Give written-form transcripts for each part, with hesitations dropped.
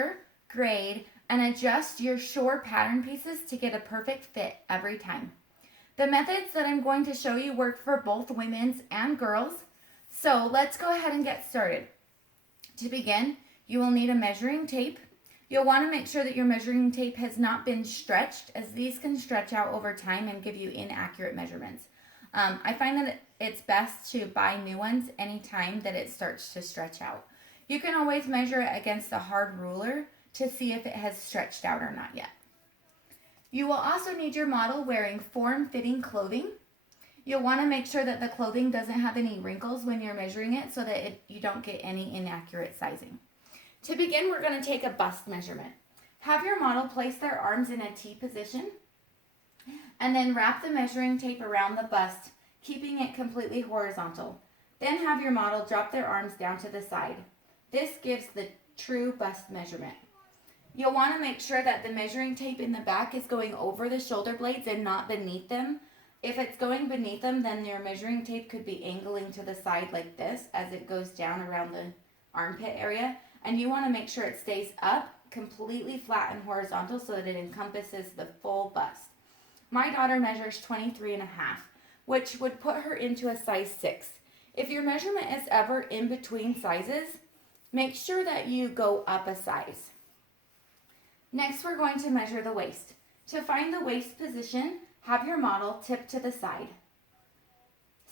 measure, grade, and adjust your short pattern pieces to get a perfect fit every time. The methods that I'm going to show you work for both women's and girls. So let's go ahead and get started. To begin, you will need a measuring tape. You'll want to make sure that your measuring tape has not been stretched, as these can stretch out over time and give you inaccurate measurements. I find that it's best to buy new ones anytime that it starts to stretch out. You can always measure it against a hard ruler to see if it has stretched out or not yet. You will also need your model wearing form-fitting clothing. You'll want to make sure that the clothing doesn't have any wrinkles when you're measuring it so that you don't get any inaccurate sizing. To begin, we're going to take a bust measurement. Have your model place their arms in a T position and then wrap the measuring tape around the bust, keeping it completely horizontal. Then have your model drop their arms down to the side. This gives the true bust measurement. You'll want to make sure that the measuring tape in the back is going over the shoulder blades and not beneath them. If it's going beneath them, then your measuring tape could be angling to the side like this as it goes down around the armpit area. And you want to make sure it stays up, completely flat and horizontal so that it encompasses the full bust. My daughter measures 23.5, which would put her into a size 6. If your measurement is ever in between sizes, make sure that you go up a size. Next, we're going to measure the waist. To find the waist position, have your model tip to the side.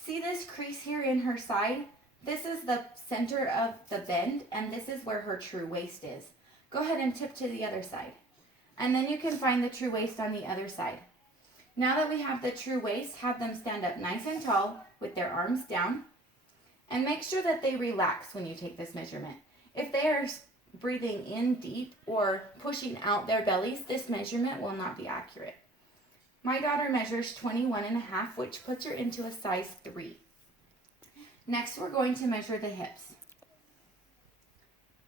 See this crease here in her side? This is the center of the bend, and this is where her true waist is. Go ahead and tip to the other side. And then you can find the true waist on the other side. Now that we have the true waist, have them stand up nice and tall with their arms down. And make sure that they relax when you take this measurement. If they are breathing in deep or pushing out their bellies, this measurement will not be accurate. My daughter measures 21.5, which puts her into a size 3. Next, we're going to measure the hips.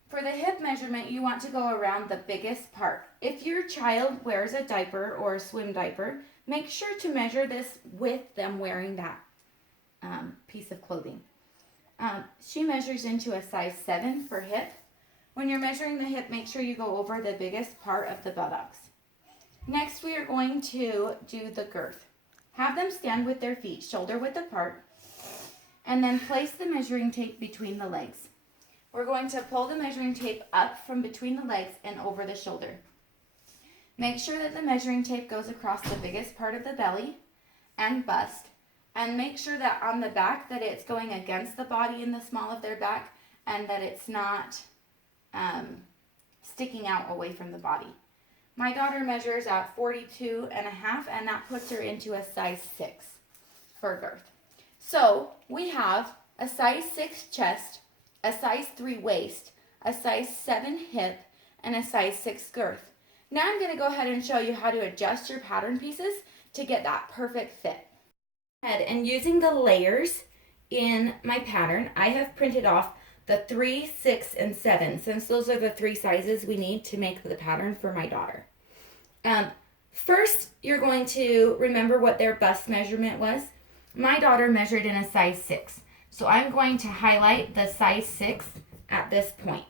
For the hip measurement, you want to go around the biggest part. If your child wears a diaper or a swim diaper, make sure to measure this with them wearing that piece of clothing. She measures into a size 7 for hip. When you're measuring the hip, make sure you go over the biggest part of the buttocks. Next, we are going to do the girth. Have them stand with their feet shoulder width apart, and then place the measuring tape between the legs. We're going to pull the measuring tape up from between the legs and over the shoulder. Make sure that the measuring tape goes across the biggest part of the belly and bust, and make sure that on the back that it's going against the body in the small of their back and that it's not sticking out away from the body. My daughter measures at 42.5, and that puts her into a size 6 for girth. So we have a size 6 chest, a size 3 waist, a size 7 hip, and a size 6 girth. Now I'm going to go ahead and show you how to adjust your pattern pieces to get that perfect fit. And using the layers in my pattern, I have printed off the 3, 6, and 7, since those are the 3 sizes we need to make the pattern for my daughter. First, you're going to remember what their bust measurement was. My daughter measured in a size 6. So I'm going to highlight the size 6 at this point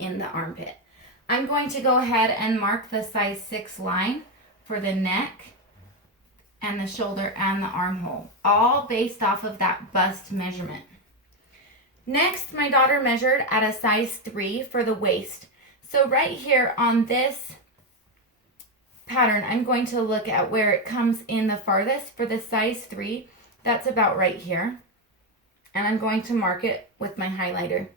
in the armpit. I'm going to go ahead and mark the size 6 line for the neck and the shoulder and the armhole, all based off of that bust measurement. Next, my daughter measured at a size 3 for the waist. So right here on this pattern, I'm going to look at where it comes in the farthest for the size 3. That's about right here. And I'm going to mark it with my highlighter.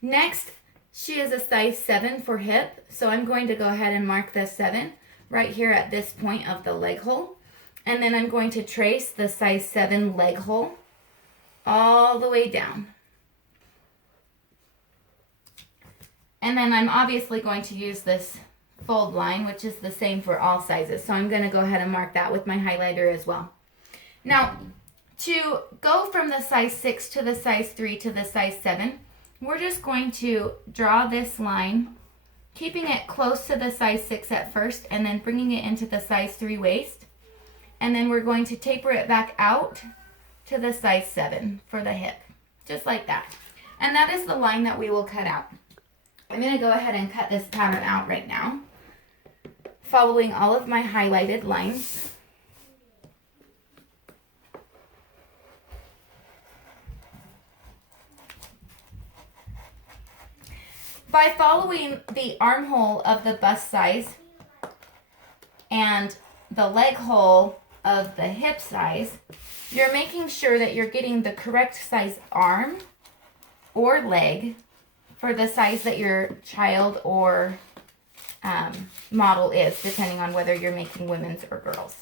Next, she is a size 7 for hip. So I'm going to go ahead and mark the 7 right here at this point of the leg hole. And then I'm going to trace the size 7 leg hole all the way down. And then I'm obviously going to use this fold line, which is the same for all sizes. So I'm going to go ahead and mark that with my highlighter as well. Now, to go from the size 6 to the size 3 to the size 7, we're just going to draw this line, keeping it close to the size 6 at first, and then bringing it into the size 3 waist. And then we're going to taper it back out to the size 7 for the hip, just like that. And that is the line that we will cut out. I'm going to go ahead and cut this pattern out right now, following all of my highlighted lines. By following the armhole of the bust size and the leg hole of the hip size, you're making sure that you're getting the correct size arm or leg for the size that your child or model is, depending on whether you're making women's or girls.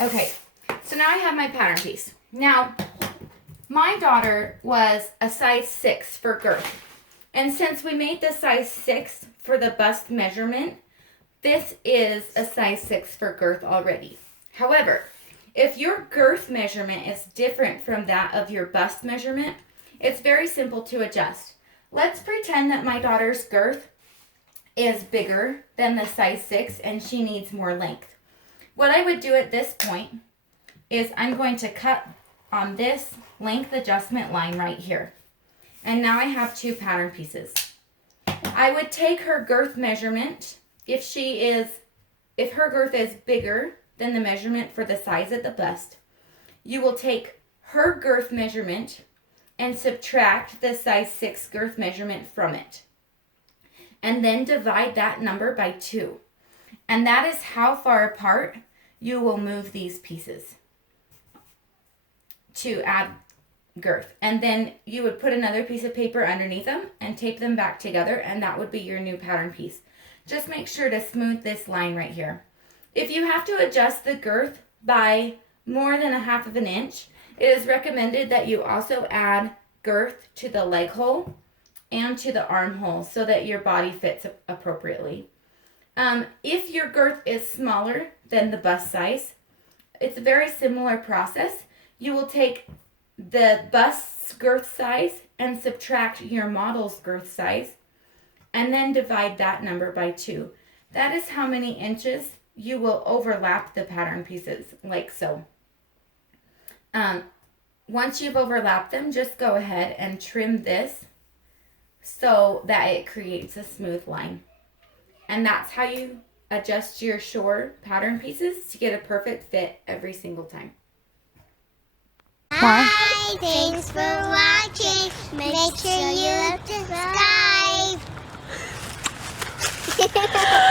Okay, so now I have my pattern piece. Now, my daughter was a size 6 for girth. And since we made the size 6 for the bust measurement, this is a size 6 for girth already. However, if your girth measurement is different from that of your bust measurement, it's very simple to adjust. Let's pretend that my daughter's girth is bigger than the size 6 and she needs more length. What I would do at this point is I'm going to cut on this length adjustment line right here. And now I have 2 pattern pieces. I would take her girth measurement. If her girth is bigger than the measurement for the size of the bust, you will take her girth measurement and subtract the size 6 girth measurement from it. And then divide that number by 2. And that is how far apart you will move these pieces to add girth. And then you would put another piece of paper underneath them and tape them back together, and that would be your new pattern piece. Just make sure to smooth this line right here. If you have to adjust the girth by more than 1/2 of an inch, it is recommended that you also add girth to the leg hole and to the armhole so that your body fits appropriately. If your girth is smaller than the bust size, it's a very similar process. You will take the bust's girth size and subtract your model's girth size and then divide that number by 2. That is how many inches you will overlap the pattern pieces, like so. Once you've overlapped them, just go ahead and trim this so that it creates a smooth line. And that's how you adjust your shore pattern pieces to get a perfect fit every single time. Hi, thanks for watching. Make sure you subscribe.